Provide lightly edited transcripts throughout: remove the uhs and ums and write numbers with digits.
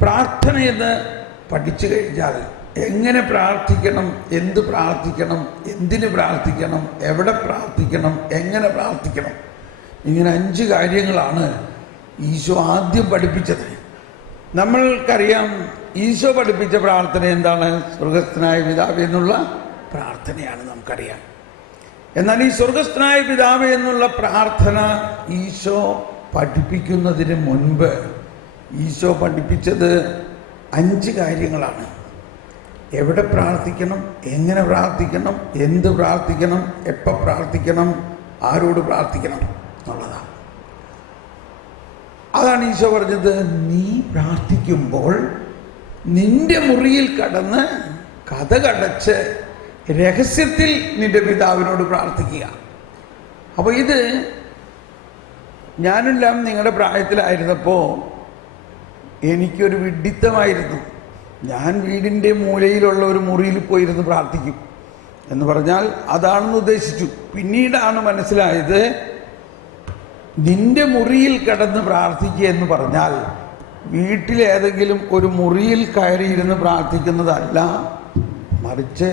പ്രാർത്ഥനയെന്ന് പഠിച്ചു കഴിഞ്ഞാൽ എങ്ങനെ പ്രാർത്ഥിക്കണം, എന്ത് പ്രാർത്ഥിക്കണം, എന്തിന് പ്രാർത്ഥിക്കണം, എവിടെ പ്രാർത്ഥിക്കണം, എങ്ങനെ പ്രാർത്ഥിക്കണം, ഇങ്ങനെ 5 കാര്യങ്ങളാണ് ഈശോ ആദ്യം പഠിപ്പിച്ചത്. നമ്മൾക്കറിയാം ഈശോ പഠിപ്പിച്ച പ്രാർത്ഥന എന്താണ്? സ്വർഗസ്ഥനായ പിതാവേ എന്നുള്ള പ്രാർത്ഥനയാണ് നമുക്കറിയാം. എന്നാൽ ഈ സ്വർഗസ്ഥനായ പിതാവേ എന്നുള്ള പ്രാർത്ഥന ഈശോ പഠിപ്പിക്കുന്നതിന് മുൻപ് ഈശോ പഠിപ്പിച്ചത് 5 കാര്യങ്ങളാണ്. എവിടെ പ്രാർത്ഥിക്കണം, എങ്ങനെ പ്രാർത്ഥിക്കണം, എന്ത് പ്രാർത്ഥിക്കണം, എപ്പോൾ പ്രാർത്ഥിക്കണം, ആരോട് പ്രാർത്ഥിക്കണം എന്നുള്ളതാണ്. അതാണ് ഈശോ പറഞ്ഞത്, നീ പ്രാർത്ഥിക്കുമ്പോൾ നിന്റെ മുറിയിൽ കടന്ന് കതകടച്ച് രഹസ്യത്തിൽ നിന്റെ പിതാവിനോട് പ്രാർത്ഥിക്കുക. അപ്പോൾ ഇത് ഞാനെല്ലാം നിങ്ങളുടെ പ്രായത്തിലായിരുന്നപ്പോൾ എനിക്കൊരു വിഡ്ഢിത്തമായിരുന്നു. ഞാൻ വീടിൻ്റെ മൂലയിലുള്ള ഒരു മുറിയിൽ പോയിരുന്ന് പ്രാർത്ഥിക്കും എന്ന് പറഞ്ഞാൽ അതാണെന്ന് ഉദ്ദേശിച്ചു. പിന്നീടാണ് മനസ്സിലായത്, നിന്റെ മുറിയിൽ കിടന്ന് പ്രാർത്ഥിക്കുക എന്ന് പറഞ്ഞാൽ വീട്ടിലേതെങ്കിലും ഒരു മുറിയിൽ കയറിയിരുന്ന് പ്രാർത്ഥിക്കുന്നതല്ല, മറിച്ച്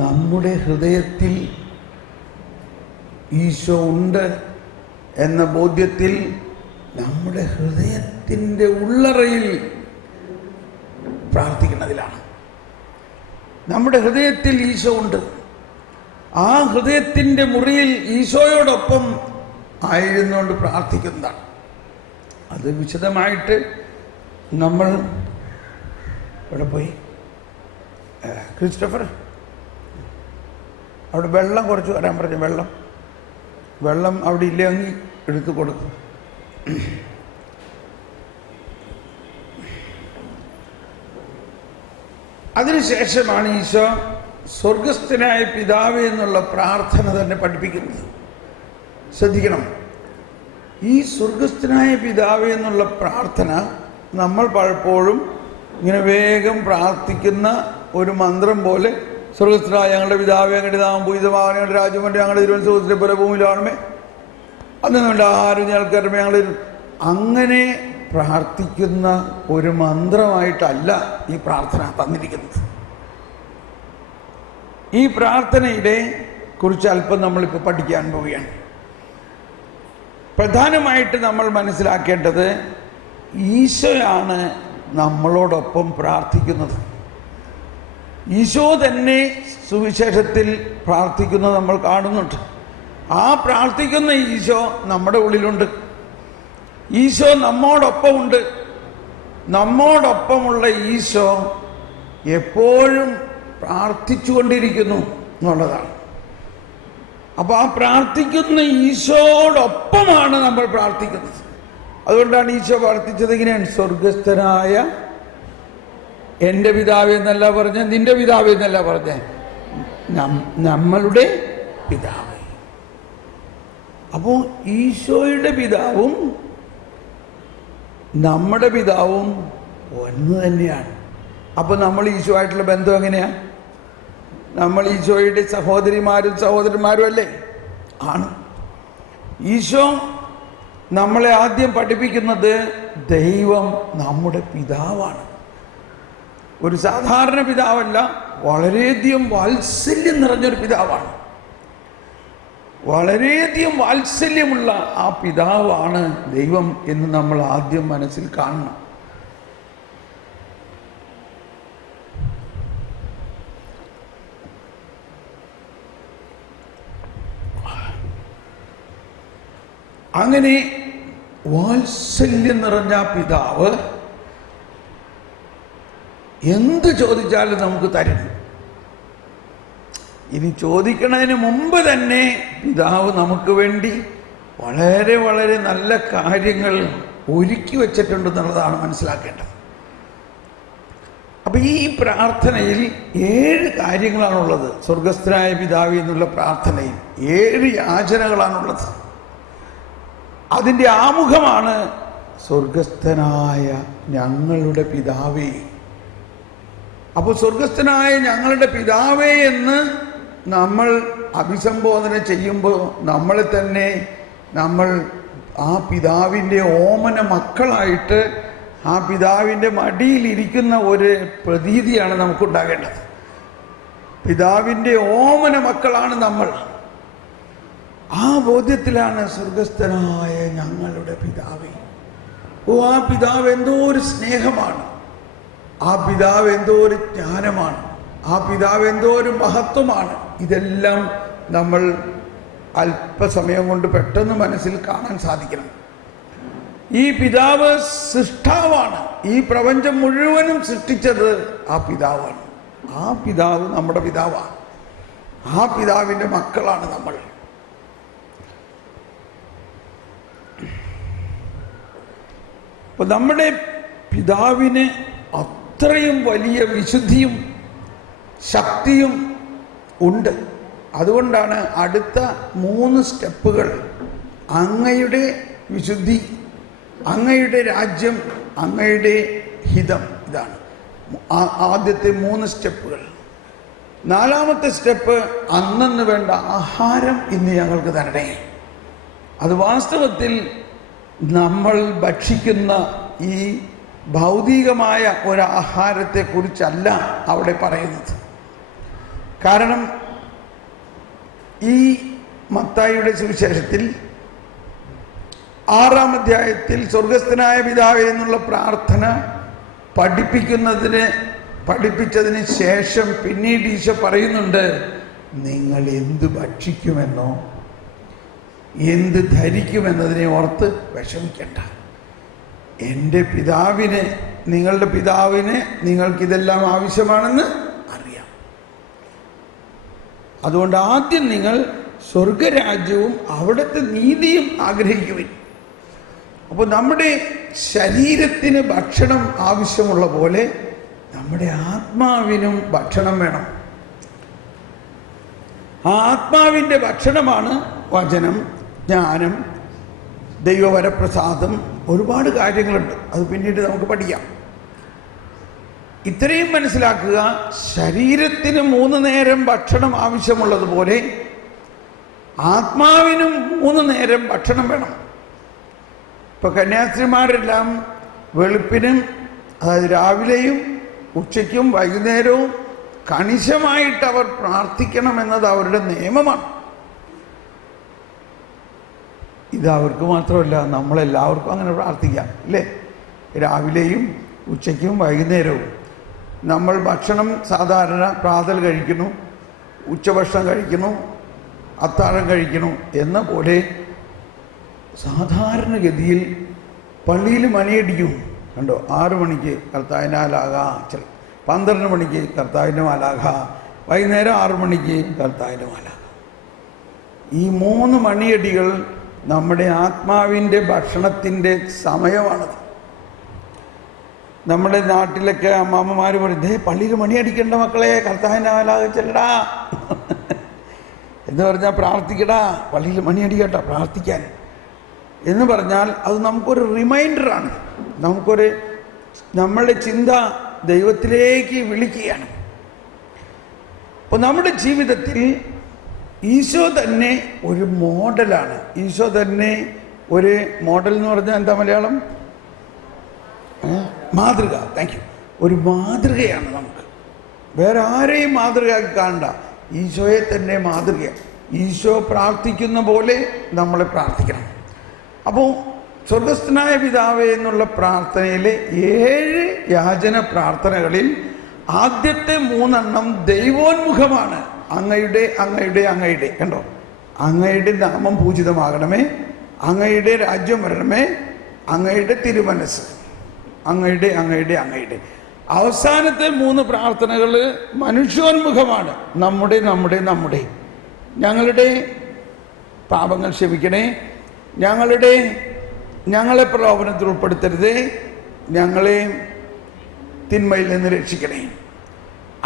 നമ്മുടെ ഹൃദയത്തിൽ ഈശോ ഉണ്ട് എന്ന ബോധ്യത്തിൽ നമ്മുടെ ഹൃദയത്തിൻ്റെ ഉള്ളറയിൽ പ്രാർത്ഥിക്കുന്നതിലാണ്. നമ്മുടെ ഹൃദയത്തിൽ ഈശോ ഉണ്ട്. ആ ഹൃദയത്തിൻ്റെ മുറിയിൽ ഈശോയോടൊപ്പം ആയിരുന്നുകൊണ്ട് പ്രാർത്ഥിക്കുന്നതാണ്. അത് വിശദമായിട്ട് നമ്മൾ ഇവിടെ പോയി ക്രിസ്റ്റഫർ അവിടെ വെള്ളം കുറച്ച് വരാൻ പറഞ്ഞു. വെള്ളം അവിടെ ഇല്ലെങ്കിൽ എടുത്തു കൊടുക്കും. അതിനുശേഷമാണ് ഈശോ സ്വർഗസ്ഥനായ പിതാവേ എന്നുള്ള പ്രാർത്ഥന തന്നെ പഠിപ്പിക്കുന്നത്. ശ്രദ്ധിക്കണം, ഈ സ്വർഗസ്ഥനായ പിതാവേ എന്നുള്ള പ്രാർത്ഥന നമ്മൾ പലപ്പോഴും ഇങ്ങനെ വേഗം പ്രാർത്ഥിക്കുന്ന ഒരു മന്ത്രം പോലെ, സ്വർഗസ്ഥനായ ഞങ്ങളുടെ പിതാവേ, ഞങ്ങളുടെ നാമം പൂജിതമാകണമേ, ഞങ്ങളുടെ രാജ്യം കൊണ്ട് ഞങ്ങളുടെ തിരുവനന്തപുരത്തെ പോലെ ഭൂമിയിലാണമേ, അന്ന് നമ്മുടെ ആഹാരം ഞങ്ങൾക്ക് തരണമേ, ഞങ്ങൾ അങ്ങനെ പ്രാർത്ഥിക്കുന്ന ഒരു മന്ത്രമായിട്ടല്ല ഈ പ്രാർത്ഥന തന്നിരിക്കുന്നത്. ഈ പ്രാർത്ഥനയുടെ കുറിച്ച് അല്പം നമ്മളിപ്പോൾ പഠിക്കാൻ പോവുകയാണ്. പ്രധാനമായിട്ട് നമ്മൾ മനസ്സിലാക്കേണ്ടത്, ഈശോയാണ് നമ്മളോടൊപ്പം പ്രാർത്ഥിക്കുന്നത്. ഈശോ തന്നെ സുവിശേഷത്തിൽ പ്രാർത്ഥിക്കുന്നത് നമ്മൾ കാണുന്നുണ്ട്. ആ പ്രാർത്ഥിക്കുന്ന ഈശോ നമ്മുടെ ഉള്ളിലുണ്ട്. ഈശോ നമ്മോടൊപ്പമുണ്ട്. നമ്മോടൊപ്പമുള്ള ഈശോ എപ്പോഴും പ്രാർത്ഥിച്ചുകൊണ്ടിരിക്കുന്നു എന്നുള്ളതാണ്. അപ്പോൾ ആ പ്രാർത്ഥിക്കുന്ന ഈശോടൊപ്പമാണ് നമ്മൾ പ്രാർത്ഥിക്കുന്നത്. അതുകൊണ്ടാണ് ഈശോ പ്രാർത്ഥിച്ചത് ഇങ്ങനെയാണ്, സ്വർഗസ്ഥനായ എൻ്റെ പിതാവേ എന്നല്ല പറഞ്ഞ, നിന്റെ പിതാവേ എന്നല്ല പറഞ്ഞ, നമ്മളുടെ പിതാവ്. അപ്പോൾ ഈശോയുടെ പിതാവും നമ്മുടെ പിതാവും ഒന്ന് തന്നെയാണ്. അപ്പോൾ നമ്മൾ ഈശോ ആയിട്ടുള്ള ബന്ധം എങ്ങനെയാണ്? നമ്മൾ ഈശോയുടെ സഹോദരിമാരും സഹോദരന്മാരും അല്ലേ? ആണ്. ഈശോ നമ്മളെ ആദ്യം പഠിപ്പിക്കുന്നത് ദൈവം നമ്മുടെ പിതാവാണ്. ഒരു സാധാരണ പിതാവല്ല, വളരെയധികം വാത്സല്യം നിറഞ്ഞൊരു പിതാവാണ്. വളരെയധികം വാത്സല്യമുള്ള ആ പിതാവാണ് ദൈവം എന്ന് നമ്മൾ ആദ്യം മനസ്സിൽ കാണണം. അങ്ങനെ വാത്സല്യം നിറഞ്ഞ പിതാവ് എന്ത് ചോദിച്ചാലും നമുക്ക് തരും. ഇനി ചോദിക്കുന്നതിന് മുമ്പ് തന്നെ പിതാവ് നമുക്ക് വേണ്ടി വളരെ വളരെ നല്ല കാര്യങ്ങൾ ഒരുക്കി വച്ചിട്ടുണ്ടെന്നുള്ളതാണ് മനസ്സിലാക്കേണ്ടത്. അപ്പം ഈ പ്രാർത്ഥനയിൽ 7 കാര്യങ്ങളാണുള്ളത്. സ്വർഗസ്ഥനായ പിതാവേ എന്നുള്ള പ്രാർത്ഥനയിൽ 7 യാചനകളാണുള്ളത്. അതിൻ്റെ ആമുഖമാണ് സ്വർഗസ്ഥനായ ഞങ്ങളുടെ പിതാവേ. അപ്പോൾ സ്വർഗസ്ഥനായ ഞങ്ങളുടെ പിതാവേ എന്ന് നമ്മൾ അഭിസംബോധന ചെയ്യുമ്പോൾ നമ്മളെ തന്നെ നമ്മൾ ആ പിതാവിൻ്റെ ഓമന മക്കളായിട്ട് ആ പിതാവിൻ്റെ മടിയിലിരിക്കുന്ന ഒരു പ്രതീതിയാണ് നമുക്കുണ്ടാകേണ്ടത്. പിതാവിൻ്റെ ഓമന മക്കളാണ് നമ്മൾ. ആ ബോധ്യത്തിലാണ് സ്വർഗസ്ഥനായ ഞങ്ങളുടെ പിതാവേ. ഓ, ആ പിതാവ് എന്തോ ഒരു സ്നേഹമാണ്, ആ പിതാവ് എന്തോ ഒരു ജ്ഞാനമാണ്, ആ പിതാവ് എന്തോ ഒരു മഹത്വമാണ്. ഇതെല്ലാം നമ്മൾ അല്പസമയം കൊണ്ട് പെട്ടെന്ന് മനസ്സിൽ കാണാൻ സാധിക്കണം. ഈ പിതാവ് സൃഷ്ടാവാണ്. ഈ പ്രപഞ്ചം മുഴുവനും സൃഷ്ടിച്ചത് ആ പിതാവാണ്. ആ പിതാവ് നമ്മുടെ പിതാവാണ്. ആ പിതാവിൻ്റെ മക്കളാണ് നമ്മൾ. അപ്പോൾ നമ്മുടെ പിതാവിന് അത്രയും വലിയ വിശുദ്ധിയും ശക്തിയും ഉണ്ട്. അതുകൊണ്ടാണ് അടുത്ത 3 സ്റ്റെപ്പുകൾ അങ്ങയുടെ വിശുദ്ധി, അങ്ങയുടെ രാജ്യം, അങ്ങയുടെ ഹിതം. ഇതാണ് ആദ്യത്തെ 3 സ്റ്റെപ്പുകൾ. 4ാമത്തെ സ്റ്റെപ്പ്, അന്നന്ന് വേണ്ട ആഹാരം ഇന്ന് ഞങ്ങൾക്ക് തരണേ. അത് വാസ്തവത്തിൽ നമ്മൾ ഭക്ഷിക്കുന്ന ഈ ഭൗതികമായ ഒരാഹാരത്തെക്കുറിച്ചല്ല അവിടെ പറയുന്നത്. കാരണം ഈ മത്തായിയുടെ സുവിശേഷത്തിൽ 6-ാം അധ്യായത്തിൽ സ്വർഗസ്ഥനായ പിതാവേ എന്നുള്ള പ്രാർത്ഥന പഠിപ്പിച്ചതിന് ശേഷം പിന്നീട് ഈശോ പറയുന്നുണ്ട്, നിങ്ങൾ എന്ത് ഭക്ഷിക്കുമെന്നോ എന്ത് ധരിക്കുമെന്നതിനെ ഓർത്ത് വിഷമിക്കണ്ട. എൻ്റെ പിതാവിന്, നിങ്ങളുടെ പിതാവിന് നിങ്ങൾക്കിതെല്ലാം ആവശ്യമാണെന്ന് അറിയാം. അതുകൊണ്ട് ആദ്യം നിങ്ങൾ സ്വർഗരാജ്യവും അവിടുത്തെ നീതിയും ആഗ്രഹിക്കുവിൻ. അപ്പോൾ നമ്മുടെ ശരീരത്തിന് ഭക്ഷണം ആവശ്യമുള്ള പോലെ നമ്മുടെ ആത്മാവിനും ഭക്ഷണം വേണം. ആ ആത്മാവിൻ്റെ ഭക്ഷണമാണ് വചനം, ജ്ഞാനം, ദൈവവരപ്രസാദം. ഒരുപാട് കാര്യങ്ങളുണ്ട്, അത് പിന്നീട് നമുക്ക് പഠിക്കാം. ഇത്രയും മനസ്സിലാക്കുക, ശരീരത്തിന് 3 നേരം ഭക്ഷണം ആവശ്യമുള്ളതുപോലെ ആത്മാവിനും 3 നേരം ഭക്ഷണം വേണം. ഇപ്പോൾ കന്യാസ്ത്രീമാരെല്ലാം വെളുപ്പിനും, അതായത് രാവിലെയും ഉച്ചയ്ക്കും വൈകുന്നേരവും കണിശമായിട്ട് അവർ പ്രാർത്ഥിക്കണമെന്നത് അവരുടെ നിയമമാണ്. ഇത് അവർക്ക് മാത്രമല്ല, നമ്മളെല്ലാവർക്കും അങ്ങനെ പ്രാർത്ഥിക്കാം, അല്ലേ? രാവിലെയും ഉച്ചയ്ക്കും വൈകുന്നേരവും നമ്മൾ ഭക്ഷണം സാധാരണ പ്രാതൽ കഴിക്കുന്നു, ഉച്ചഭക്ഷണം കഴിക്കുന്നു, അത്താഴം കഴിക്കുന്നു എന്ന പോലെ സാധാരണഗതിയിൽ പള്ളിയിൽ മണിയടിക്കും. കണ്ടോ, 6 മണിക്ക് കർത്താവിൻ്റെ ആലാക, 12 മണിക്ക് കർത്താവിൻ്റെ മാലാഖ, വൈകുന്നേരം 6 മണിക്ക് കർത്താവിൻ്റെ മാലാഖ. ഈ 3 മണിയടികൾ നമ്മുടെ ആത്മാവിൻ്റെ ഭക്ഷണത്തിൻ്റെ സമയമാണത്. നമ്മുടെ നാട്ടിലൊക്കെ അമ്മാമ്മമാർ പറയും, ദേ പള്ളിയിൽ മണിയടിക്കേണ്ട മക്കളെ, കർത്താവിൻ്റെ മാലാഖ ചെല്ലടാ എന്ന് പറഞ്ഞാൽ പ്രാർത്ഥിക്കടാ, പള്ളിയിൽ മണിയടിക്കട്ടോ പ്രാർത്ഥിക്കാൻ എന്ന് പറഞ്ഞാൽ അത് നമുക്കൊരു റിമൈൻഡറാണ്, നമ്മളുടെ ചിന്ത ദൈവത്തിലേക്ക് വിളിക്കുകയാണ്. അപ്പോൾ നമ്മുടെ ജീവിതത്തിൽ ഈശോ തന്നെ ഒരു മോഡലാണ്. ഈശോ തന്നെ ഒരു മോഡൽ എന്ന് പറഞ്ഞാൽ എന്താ മലയാളം? മാതൃക. Thank you. ഒരു മാതൃകയാണ് നമുക്ക്. വേറെ ആരെയും മാതൃകയാക്കി കാണണ്ട, ഈശോയെ തന്നെ മാതൃക. ഈശോ പ്രാർത്ഥിക്കുന്ന പോലെ നമ്മൾ പ്രാർത്ഥിക്കണം. അപ്പോൾ സ്വർഗസ്ഥനായ പിതാവേ എന്നുള്ള പ്രാർത്ഥനയിലെ 7 യാചന പ്രാർത്ഥനകളിൽ ആദ്യത്തെ 3 ദൈവോന്മുഖമാണ്. അങ്ങയുടെ അങ്ങയുടെ അങ്ങയുടെ, കണ്ടോ, അങ്ങയുടെ നാമം പൂജിതമാകണമേ, അങ്ങയുടെ രാജ്യം വരണമേ, അങ്ങയുടെ തിരുമനസ്, അങ്ങയുടെ അങ്ങയുടെ അങ്ങയുടെ. അവസാനത്തെ 3 പ്രാർത്ഥനകൾ മനുഷ്യോന്മുഖമാണ്. നമ്മുടെ നമ്മുടെ നമ്മുടെ ഞങ്ങളുടെ പാപങ്ങൾ ക്ഷമിക്കണേ, ഞങ്ങളെ പ്രലോഭനത്തിൽ ഉൾപ്പെടുത്തരുതേ, ഞങ്ങളെ തിന്മയിൽ നിന്ന് രക്ഷിക്കണേ.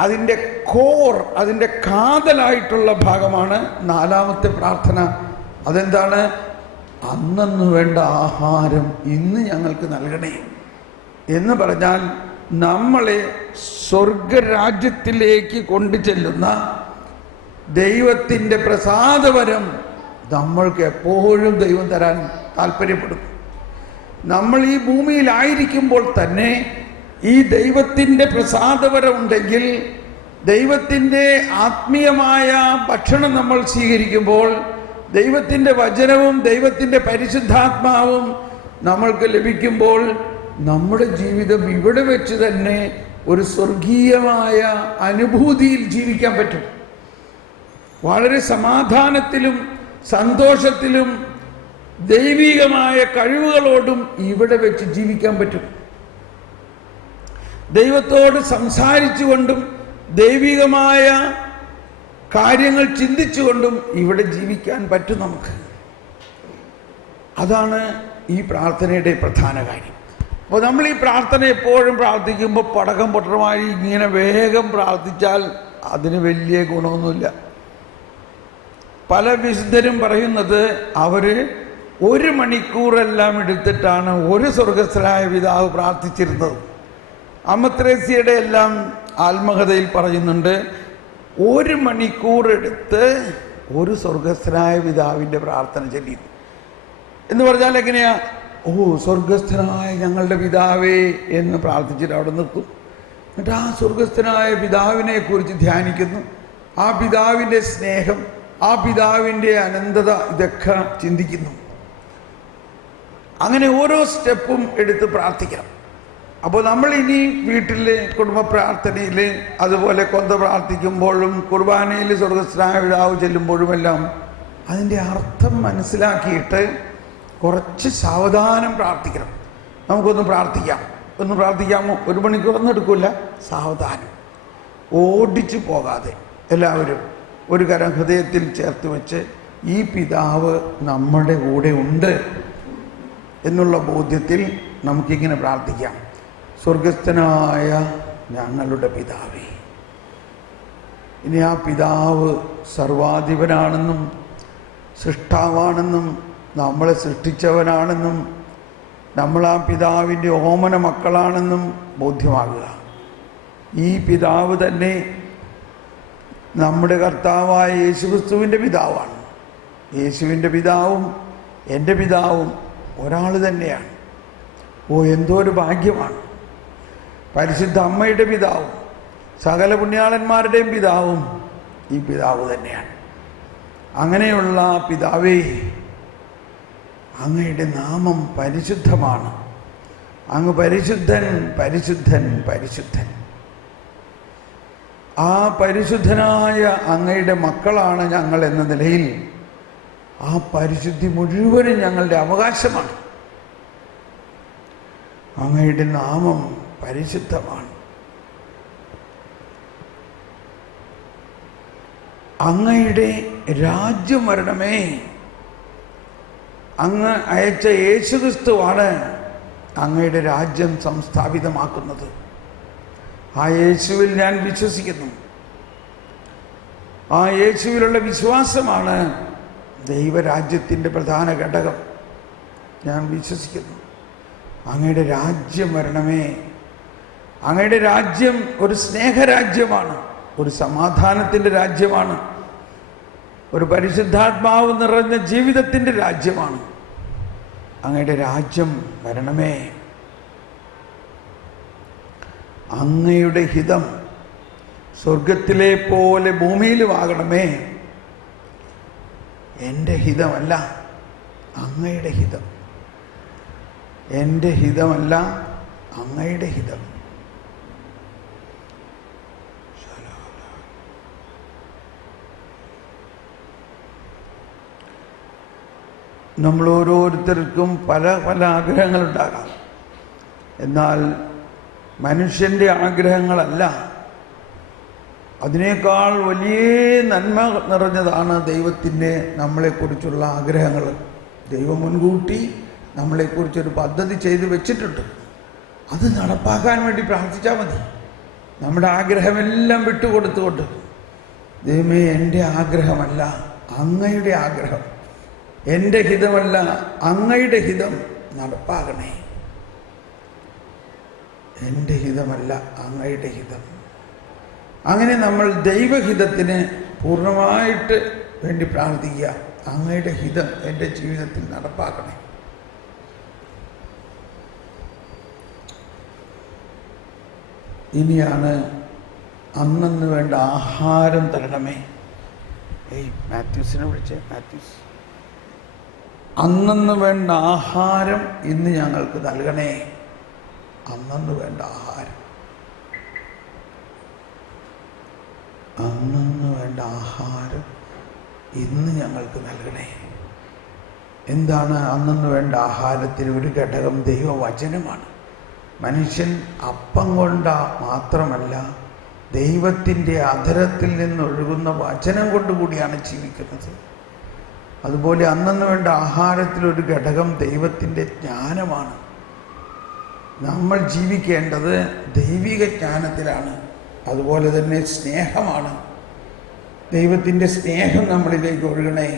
അതിൻ്റെ കോർ, അതിൻ്റെ കാതലായിട്ടുള്ള ഭാഗമാണ് 4ാമത്തെ പ്രാർത്ഥന. അതെന്താണ്? അന്നന്ന് വേണ്ട ആഹാരം ഇന്ന് ഞങ്ങൾക്ക് നൽകണേ എന്ന് പറഞ്ഞാൽ നമ്മളെ സ്വർഗരാജ്യത്തിലേക്ക് കൊണ്ടു ചെല്ലുന്ന ദൈവത്തിൻ്റെ പ്രസാദവരം നമ്മൾക്ക് എപ്പോഴും ദൈവം തരാൻ താല്പര്യപ്പെടുന്നു. നമ്മൾ ഈ ഭൂമിയിലായിരിക്കുമ്പോൾ തന്നെ ഈ ദൈവത്തിൻ്റെ പ്രസാദപരമുണ്ടെങ്കിൽ, ദൈവത്തിൻ്റെ ആത്മീയമായ ഭക്ഷണം നമ്മൾ സ്വീകരിക്കുമ്പോൾ, ദൈവത്തിൻ്റെ വചനവും ദൈവത്തിൻ്റെ പരിശുദ്ധാത്മാവും നമ്മൾക്ക് ലഭിക്കുമ്പോൾ, നമ്മുടെ ജീവിതം ഇവിടെ വെച്ച് തന്നെ ഒരു സ്വർഗീയമായ അനുഭൂതിയിൽ ജീവിക്കാൻ പറ്റും. വളരെ സമാധാനത്തിലും സന്തോഷത്തിലും ദൈവികമായ കഴിവുകളോടും ഇവിടെ വെച്ച് ജീവിക്കാൻ പറ്റും. ദൈവത്തോട് സംസാരിച്ചുകൊണ്ടും ദൈവികമായ കാര്യങ്ങൾ ചിന്തിച്ചുകൊണ്ടും ഇവിടെ ജീവിക്കാൻ പറ്റും നമുക്ക്. അതാണ് ഈ പ്രാർത്ഥനയുടെ പ്രധാന കാര്യം. അപ്പോൾ നമ്മൾ ഈ പ്രാർത്ഥന എപ്പോഴും പ്രാർത്ഥിക്കുമ്പോൾ പടക്കം പൊട്ടമായി ഇങ്ങനെ വേഗം പ്രാർത്ഥിച്ചാൽ അതിന് വലിയ ഗുണമൊന്നുമില്ല. പല വിശുദ്ധരും പറയുന്നത് അവർ 1 മണിക്കൂറെല്ലാം എടുത്തിട്ടാണ് ഒരു സ്വർഗസ്ഥനായ പിതാവ് പ്രാർത്ഥിച്ചിരുന്നത്. അമ്മ ത്രേസ്യയുടെ എല്ലാം ആത്മകഥയിൽ പറയുന്നുണ്ട്, 1 മണിക്കൂർ എടുത്ത് ഒരു സ്വർഗസ്ഥനായ പിതാവിൻ്റെ പ്രാർത്ഥന ചൊല്ലിയിരുന്നു എന്ന് പറഞ്ഞാൽ എങ്ങനെയാ? സ്വർഗസ്ഥനായ ഞങ്ങളുടെ പിതാവേ എന്ന് പ്രാർത്ഥിച്ചിട്ട് അവിടെ നിർത്തും. എന്നിട്ട് ആ സ്വർഗസ്ഥനായ പിതാവിനെ കുറിച്ച് ധ്യാനിക്കുന്നു. ആ പിതാവിൻ്റെ സ്നേഹം, ആ പിതാവിൻ്റെ അനന്തത, ഇതൊക്കെ ചിന്തിക്കുന്നു. അങ്ങനെ ഓരോ സ്റ്റെപ്പും എടുത്ത് പ്രാർത്ഥിക്കണം. അപ്പോൾ നമ്മൾ ഇനി വീട്ടിൽ കുടുംബ പ്രാർത്ഥനയിൽ, അതുപോലെ കൊന്ത പ്രാർത്ഥിക്കുമ്പോഴും കുർബാനയിൽ സ്വർഗസ്ഥനായ പിതാവ് ചെല്ലുമ്പോഴുമെല്ലാം അതിൻ്റെ അർത്ഥം മനസ്സിലാക്കിയിട്ട് കുറച്ച് സാവധാനം പ്രാർത്ഥിക്കണം. നമുക്കൊന്ന് പ്രാർത്ഥിക്കാം. ഒന്ന് പ്രാർത്ഥിക്കാമോ? 1 മണിക്കൂറൊന്നും എടുക്കില്ല. സാവധാനം, ഓടിച്ചു പോകാതെ എല്ലാവരും ഒരു കരം ഹൃദയത്തിൽ ചേർത്ത് വെച്ച് ഈ പിതാവ് നമ്മുടെ കൂടെ ഉണ്ട് എന്നുള്ള ബോധ്യത്തിൽ നമുക്കിങ്ങനെ പ്രാർത്ഥിക്കാം. സ്വർഗസ്ഥനായ ഞങ്ങളുടെ പിതാവേ. ഇനി ആ പിതാവ് സർവാധിപനാണെന്നും സൃഷ്ടാവാണെന്നും നമ്മളെ സൃഷ്ടിച്ചവനാണെന്നും നമ്മൾ ആ പിതാവിൻ്റെ ഓമന മക്കളാണെന്നും ബോധ്യമാകുക. ഈ പിതാവ് തന്നെ നമ്മുടെ കർത്താവായ യേശുക്രിസ്തുവിൻ്റെ പിതാവാണ്. യേശുവിൻ്റെ പിതാവും എൻ്റെ പിതാവും ഒരാൾ തന്നെയാണ്. എന്തോ ഒരു ഭാഗ്യമാണ്. പരിശുദ്ധ അമ്മയുടെ പിതാവും സകല പുണ്യാളന്മാരുടെയും പിതാവും ഈ പിതാവ് തന്നെയാണ്. അങ്ങനെയുള്ള പിതാവേ, അങ്ങയുടെ നാമം പരിശുദ്ധമാണ്. അങ്ങ് പരിശുദ്ധൻ, പരിശുദ്ധൻ, പരിശുദ്ധൻ. ആ പരിശുദ്ധനായ അങ്ങയുടെ മക്കളാണ് ഞങ്ങൾ എന്ന നിലയിൽ ആ പരിശുദ്ധി മുഴുവനും ഞങ്ങളുടെ അവകാശമാണ്. അങ്ങയുടെ നാമം പരിശുദ്ധമാണ്. അങ്ങയുടെ രാജ്യം വരണമേ. അങ്ങ് അയച്ച യേശുക്രിസ്തുവാണ് അങ്ങയുടെ രാജ്യം സംസ്ഥാപിതമാക്കുന്നത്. ആ യേശുവിൽ ഞാൻ വിശ്വസിക്കുന്നു. ആ യേശുവിലുള്ള വിശ്വാസമാണ് ദൈവരാജ്യത്തിൻ്റെ പ്രധാന ഘടകം. ഞാൻ വിശ്വസിക്കുന്നു. അങ്ങയുടെ രാജ്യം വരണമേ. അങ്ങയുടെ രാജ്യം ഒരു സ്നേഹരാജ്യമാണ്, ഒരു സമാധാനത്തിൻ്റെ രാജ്യമാണ്, ഒരു പരിശുദ്ധാത്മാവ് നിറഞ്ഞ ജീവിതത്തിൻ്റെ രാജ്യമാണ്. അങ്ങയുടെ രാജ്യം വരണമേ. അങ്ങയുടെ ഹിതം സ്വർഗത്തിലെ പോലെ ഭൂമിയിലുമാകണമേ. എൻ്റെ ഹിതമല്ല, അങ്ങയുടെ ഹിതം. എൻ്റെ ഹിതമല്ല, അങ്ങയുടെ ഹിതം. നമ്മൾ ഓരോരുത്തർക്കും പല പല ആഗ്രഹങ്ങളുണ്ടാകാം. എന്നാൽ മനുഷ്യൻ്റെ ആഗ്രഹങ്ങളല്ല, അതിനേക്കാൾ വലിയ നന്മ നിറഞ്ഞതാണ് ദൈവത്തിൻ്റെ നമ്മളെക്കുറിച്ചുള്ള ആഗ്രഹങ്ങൾ. ദൈവം മുൻകൂട്ടി നമ്മളെക്കുറിച്ചൊരു പദ്ധതി ചെയ്ത് വെച്ചിട്ടുണ്ട്. അത് നടപ്പാക്കാൻ വേണ്ടി പ്രാർത്ഥിച്ചാൽ മതി. നമ്മുടെ ആഗ്രഹമെല്ലാം വിട്ടുകൊടുത്തുകൊണ്ട്, ദൈവമേ, എൻ്റെ ആഗ്രഹമല്ല അങ്ങയുടെ ആഗ്രഹം, എൻ്റെ ഹിതമല്ല അങ്ങയുടെ ഹിതം നടപ്പാകണേ. എൻ്റെ ഹിതമല്ല അങ്ങയുടെ ഹിതം. അങ്ങനെ നമ്മൾ ദൈവഹിതത്തിന് പൂർണ്ണമായിട്ട് വേണ്ടി പ്രാർത്ഥിക്കുക. അങ്ങയുടെ ഹിതം എൻ്റെ ജീവിതത്തിൽ നടപ്പാക്കണേ. ഇനിയാണ് അന്നന്ന് വേണ്ട ആഹാരം തരണമേ. മാത്യൂസിനെ വിളിച്ചേ. മാത്യൂസ്, അന്നന്ന് വേണ്ട ആഹാരം ഇന്ന് ഞങ്ങൾക്ക് നൽകണേ. അന്നന്ന് വേണ്ട ആഹാരം, അന്നന്ന് വേണ്ട ആഹാരം ഇന്ന് ഞങ്ങൾക്ക് നൽകണേ. എന്താണ് അന്നന്ന് വേണ്ട ആഹാരത്തിന് ഒരു ഘടകം? ദൈവവചനമാണ്. മനുഷ്യൻ അപ്പം കൊണ്ട് മാത്രമല്ല, ദൈവത്തിൻ്റെ അധരത്തിൽ നിന്നൊഴുകുന്ന വചനം കൊണ്ടുകൂടിയാണ് ജീവിക്കുന്നത്. അതുപോലെ അന്നന്ന് വേണ്ട ആഹാരത്തിലൊരു ഘടകം ദൈവത്തിൻ്റെ ജ്ഞാനമാണ്. നമ്മൾ ജീവിക്കേണ്ടത് ദൈവിക ജ്ഞാനത്തിലാണ്. അതുപോലെ തന്നെ സ്നേഹമാണ്. ദൈവത്തിൻ്റെ സ്നേഹം നമ്മളിലേക്ക് ഒഴുകണേ.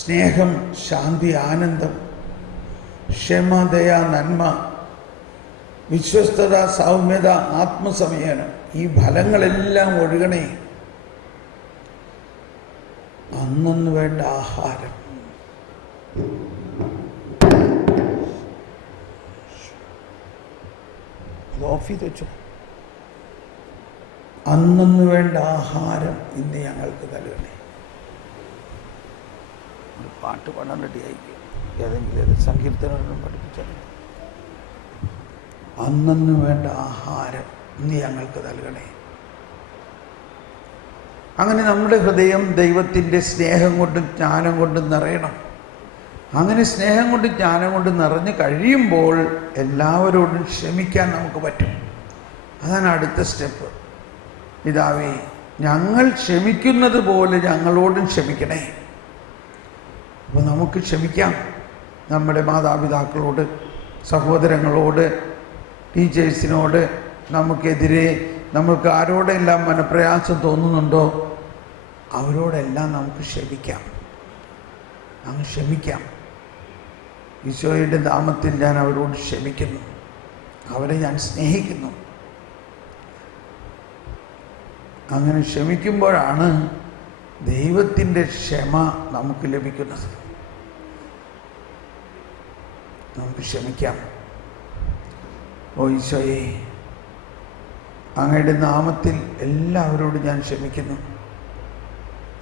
സ്നേഹം, ശാന്തി, ആനന്ദം, ക്ഷമ, ദയ, നന്മ, വിശ്വസ്തത, സൗമ്യത, ആത്മസംയമനം, ഈ ഫലങ്ങളെല്ലാം ഒഴുകണേ. അന്നന്ന് വേണ്ട ആഹാരം. ഓഫ് ചെയ്ത് വെച്ചോ. അന്നന്ന് വേണ്ട ആഹാരം ഇന്ന് ഞങ്ങൾക്ക് നൽകണേ. ഒരു പാട്ട് പാടാൻ റെഡിയായിരിക്കും. ഏതെങ്കിലും സങ്കീർത്തനം പഠിപ്പിച്ചാൽ. അന്നന്ന് വേണ്ട ആഹാരം ഇന്ന് ഞങ്ങൾക്ക് നൽകണേ. അങ്ങനെ നമ്മുടെ ഹൃദയം ദൈവത്തിൻ്റെ സ്നേഹം കൊണ്ടും ജ്ഞാനം കൊണ്ടും നിറയണം. അങ്ങനെ സ്നേഹം കൊണ്ടും ജ്ഞാനം കൊണ്ടും നിറഞ്ഞ് കഴിയുമ്പോൾ എല്ലാവരോടും ക്ഷമിക്കാൻ നമുക്ക് പറ്റും. അതാണ് അടുത്ത സ്റ്റെപ്പ്. പിതാവേ, ഞങ്ങൾ ക്ഷമിക്കുന്നത് പോലെ ഞങ്ങളോടും ക്ഷമിക്കണേ. അപ്പോൾ നമുക്ക് ക്ഷമിക്കാം. നമ്മുടെ മാതാപിതാക്കളോട്, സഹോദരങ്ങളോട്, ടീച്ചേഴ്സിനോട്, നമുക്കെതിരെ നമുക്ക് ആരോടെല്ലാം മനപ്രയാസം തോന്നുന്നുണ്ടോ അവരോടെല്ലാം നമുക്ക് ക്ഷമിക്കാം. അങ്ങ് ക്ഷമിക്കാം. ഈശോയുടെ നാമത്തിൽ ഞാൻ അവരോട് ക്ഷമിക്കുന്നു. അവരെ ഞാൻ സ്നേഹിക്കുന്നു. അങ്ങനെ ക്ഷമിക്കുമ്പോഴാണ് ദൈവത്തിൻ്റെ ക്ഷമ നമുക്ക് ലഭിക്കുന്നത്. നമുക്ക് ക്ഷമിക്കാം. ഓ ഈശോയെ, അങ്ങയുടെ നാമത്തിൽ എല്ലാവരോടും ഞാൻ ക്ഷമിക്കുന്നു.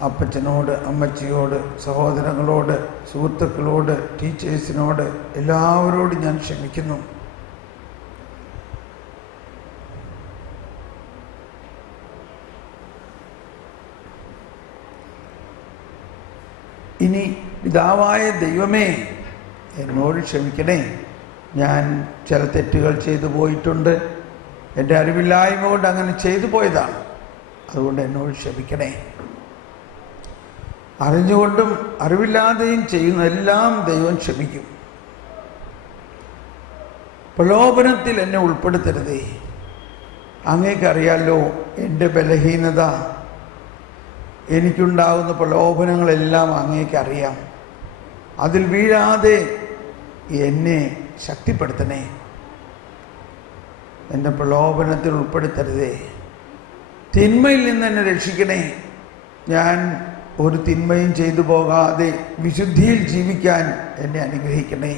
അപ്പച്ചനോട്, അമ്മച്ചിയോട്, സഹോദരങ്ങളോട്, സുഹൃത്തുക്കളോട്, ടീച്ചേഴ്സിനോട്, എല്ലാവരോടും ഞാൻ ക്ഷമിക്കുന്നു. ഇനി പിതാവായ ദൈവമേ, എന്നോട് ക്ഷമിക്കണേ. ഞാൻ ചില തെറ്റുകൾ ചെയ്തു പോയിട്ടുണ്ട്. എൻ്റെ അറിവില്ലായ്മ കൊണ്ട് അങ്ങനെ ചെയ്തു പോയതാണ്. അതുകൊണ്ട് എന്നോട് ക്ഷമിക്കണേ. അറിഞ്ഞുകൊണ്ടും അറിവില്ലാതെയും ചെയ്യുന്നതെല്ലാം ദൈവം ക്ഷമിക്കും. പ്രലോഭനത്തിൽ എന്നെ ഉൾപ്പെടുത്തരുതേ. അങ്ങേക്കറിയാലോ എൻ്റെ ബലഹീനത. എനിക്കുണ്ടാകുന്ന പ്രലോഭനങ്ങളെല്ലാം അങ്ങേക്കറിയാം. അതിൽ വീഴാതെ എന്നെ ശക്തിപ്പെടുത്തണേ. എൻ്റെ പ്രലോഭനത്തിൽ ഉൾപ്പെടുത്തരുതേ. തിന്മയിൽ നിന്ന് എന്നെ രക്ഷിക്കണേ. ഞാൻ ഒരു തിന്മയും ചെയ്തു പോകാതെ വിശുദ്ധിയിൽ ജീവിക്കാൻ എന്നെ അനുഗ്രഹിക്കണേ.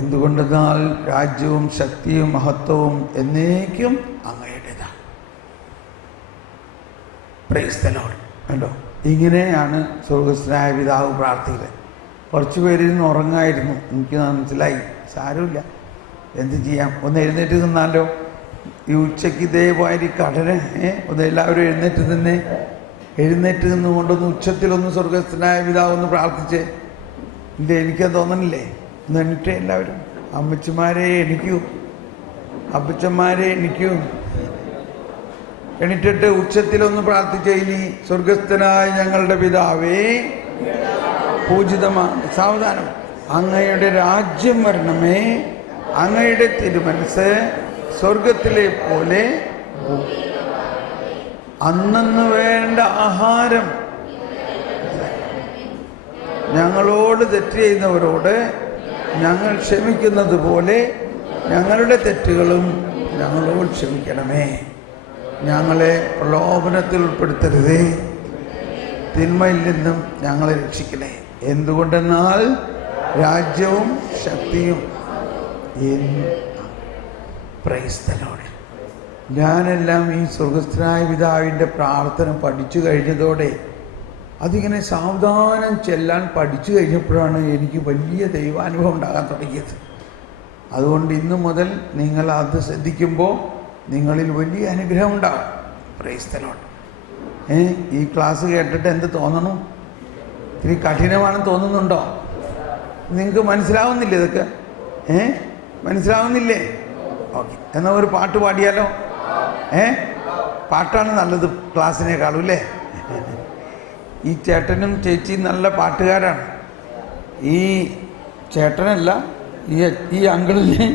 എന്തുകൊണ്ടെന്നാൽ രാജ്യവും ശക്തിയും മഹത്വവും എന്നേക്കും അങ്ങയുടേതാണ്. Praise the Lord. കണ്ടോ, ഇങ്ങനെയാണ് സ്വർഗ്ഗസ്ഥനായ പിതാവ് പ്രാർത്ഥിക്കുന്നത്. കുറച്ച് പേരിന്ന് ഉറങ്ങായിരുന്നു, എനിക്ക് മനസ്സിലായി. സാരമില്ല, എന്ത് ചെയ്യാം. ഒന്ന് എഴുന്നേറ്റ് നിന്നാലോ? ഈ ഉച്ചയ്ക്ക് ഇതേപോലെ കടന് ഒന്ന് എല്ലാവരും എഴുന്നേറ്റ് നിന്നുകൊണ്ടൊന്ന് ഉച്ചത്തിലൊന്ന് സ്വർഗ്ഗസ്ഥനായ പിതാവ് ഒന്ന് പ്രാർത്ഥിച്ചേ. ഇല്ല, എനിക്കത് തോന്നണില്ലേ? ഒന്ന് എണീറ്റേ എല്ലാവരും. അമ്മച്ചിമാരെ എണീക്കൂ, അപ്പച്ചന്മാരെ എണീക്കൂ. എണീറ്റിട്ട് ഉച്ചത്തിലൊന്ന് പ്രാർത്ഥിച്ചേ. ഇനി സ്വർഗ്ഗസ്ഥനായ ഞങ്ങളുടെ പിതാവേ, പൂജിതമാണ്. സാവധാനം. അങ്ങയുടെ രാജ്യം വരണമേ. അങ്ങയുടെ തിരുമനസ് സ്വർഗത്തിലെ പോലെ. അന്നന്ന് വേണ്ട ആഹാരം ഞങ്ങളോട് തെറ്റ് ചെയ്യുന്നവരോട് ഞങ്ങൾ ക്ഷമിക്കുന്നത് പോലെ ഞങ്ങളുടെ തെറ്റുകളും ഞങ്ങളോട് ക്ഷമിക്കണമേ. ഞങ്ങളെ പ്രലോഭനത്തിൽ ഉൾപ്പെടുത്തരുതേ. തിന്മയിൽ നിന്നും ഞങ്ങളെ രക്ഷിക്കണേ. എന്തുകൊണ്ടെന്നാൽ രാജ്യവും ശക്തിയും പ്രൈസ് ദി ലോർഡ്. ഞാനെല്ലാം ഈ സ്വർഗസ്ഥനായ പിതാവിൻ്റെ പ്രാർത്ഥന പഠിച്ചു കഴിഞ്ഞതോടെ അതിങ്ങനെ സാവധാനം ചെല്ലാൻ പഠിച്ചു കഴിഞ്ഞപ്പോഴാണ് എനിക്ക് വലിയ ദൈവാനുഭവം ഉണ്ടാകാൻ തുടങ്ങിയത്. അതുകൊണ്ട് ഇന്നു മുതൽ നിങ്ങൾ അത് ശ്രദ്ധിക്കുമ്പോൾ നിങ്ങളിൽ വലിയ അനുഗ്രഹം ഉണ്ടാകും. Praise the Lord. ഈ ക്ലാസ് കേട്ടിട്ട് എന്ത് തോന്നണു? ഇത്തിരി കഠിനമാണെന്ന് തോന്നുന്നുണ്ടോ? നിങ്ങൾക്ക് മനസ്സിലാവുന്നില്ലേ ഇതൊക്കെ? മനസ്സിലാവുന്നില്ലേ? ഓക്കെ, എന്നാൽ ഒരു പാട്ട് പാടിയാലോ? പാട്ടാണ് നല്ലത് ക്ലാസ്സിനേക്കാളും അല്ലേ? ഈ ചേട്ടനും ചേച്ചിയും നല്ല പാട്ടുകാരാണ്. ഈ ചേട്ടനല്ല, ഈ അങ്കിളിന്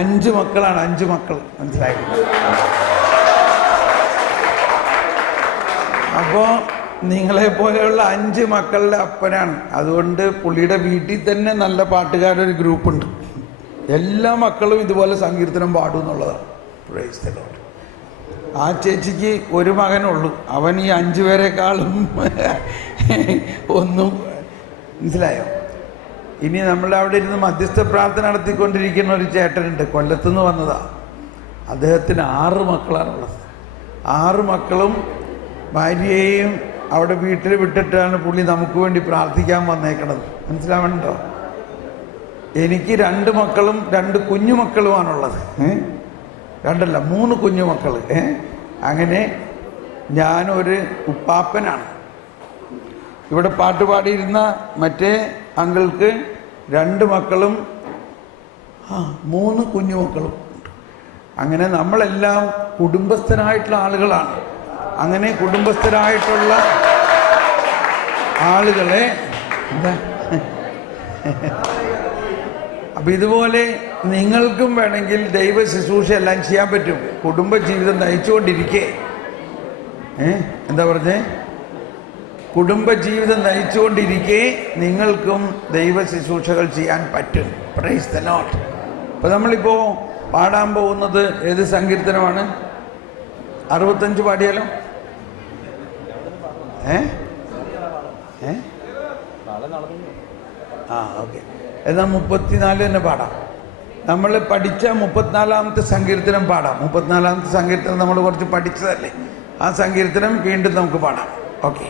5 മക്കളാണ്. 5 മക്കൾ, മനസ്സിലായി? അപ്പോൾ നിങ്ങളെപ്പോലെയുള്ള 5 മക്കളുടെ അപ്പനാണ്. അതുകൊണ്ട് പുള്ളിയുടെ വീട്ടിൽ തന്നെ നല്ല പാട്ടുകാരൊരു ഗ്രൂപ്പുണ്ട്. എല്ലാ മക്കളും ഇതുപോലെ സങ്കീർത്തനം പാടും എന്നുള്ളതാണ്. Praise the Lord. ആ ചേച്ചിക്ക് ഒരു മകനുള്ളൂ. അവൻ ഈ 5 പേരെക്കാളും ഒന്നും, മനസ്സിലായോ? ഇനി നമ്മളവിടെ അവിടെ ഇരുന്ന് മധ്യസ്ഥ പ്രാർത്ഥന നടത്തിക്കൊണ്ടിരിക്കുന്ന ഒരു ചേട്ടനുണ്ട്, കൊല്ലത്തുനിന്ന് വന്നതാണ്. അദ്ദേഹത്തിന് 6 മക്കളാണുള്ളത്. 6 മക്കളും ഭാര്യയെയും അവിടെ വീട്ടിൽ വിട്ടിട്ടാണ് പുള്ളി നമുക്ക് വേണ്ടി പ്രാർത്ഥിക്കാൻ വന്നേക്കണത്. മനസ്സിലാവണ്ടോ? എനിക്ക് 2 മക്കളും 2 കുഞ്ഞുമക്കളുമാണുള്ളത്. 2 അല്ല 3 കുഞ്ഞുമക്കൾ. അങ്ങനെ ഞാനൊരു ഉപ്പാപ്പനാണ്. ഇവിടെ പാട്ട് പാടിയിരുന്ന മറ്റേ അങ്കിൾക്ക് 2 മക്കളും 3 കുഞ്ഞുമക്കളും. അങ്ങനെ നമ്മളെല്ലാം കുടുംബസ്ഥരായിട്ടുള്ള ആളുകളാണ്. അങ്ങനെ കുടുംബസ്ഥരായിട്ടുള്ള ആളുകളെ അപ്പം ഇതുപോലെ നിങ്ങൾക്കും വേണമെങ്കിൽ ദൈവ ശുശ്രൂഷ എല്ലാം ചെയ്യാൻ പറ്റും. കുടുംബജീവിതം നയിച്ചുകൊണ്ടിരിക്കേ എന്താ പറഞ്ഞേ? കുടുംബജീവിതം നയിച്ചുകൊണ്ടിരിക്കെ നിങ്ങൾക്കും ദൈവ ശുശ്രൂഷകൾ ചെയ്യാൻ പറ്റും. Praise the Lord. അപ്പോൾ നമ്മളിപ്പോൾ പാടാൻ പോകുന്നത് ഏത് സങ്കീർത്തനമാണ്? 65 പാടിയാലോ? ഓക്കെ, എന്നാൽ 34 തന്നെ പാടാം. നമ്മൾ പഠിച്ച 34-ാമത്തെ സങ്കീർത്തനം പാടാം. 34-ാമത്തെ സങ്കീർത്തനം നമ്മൾ കുറച്ച് പഠിച്ചതല്ലേ? ആ സങ്കീർത്തനം വീണ്ടും നമുക്ക് പാടാം. ഓക്കെ.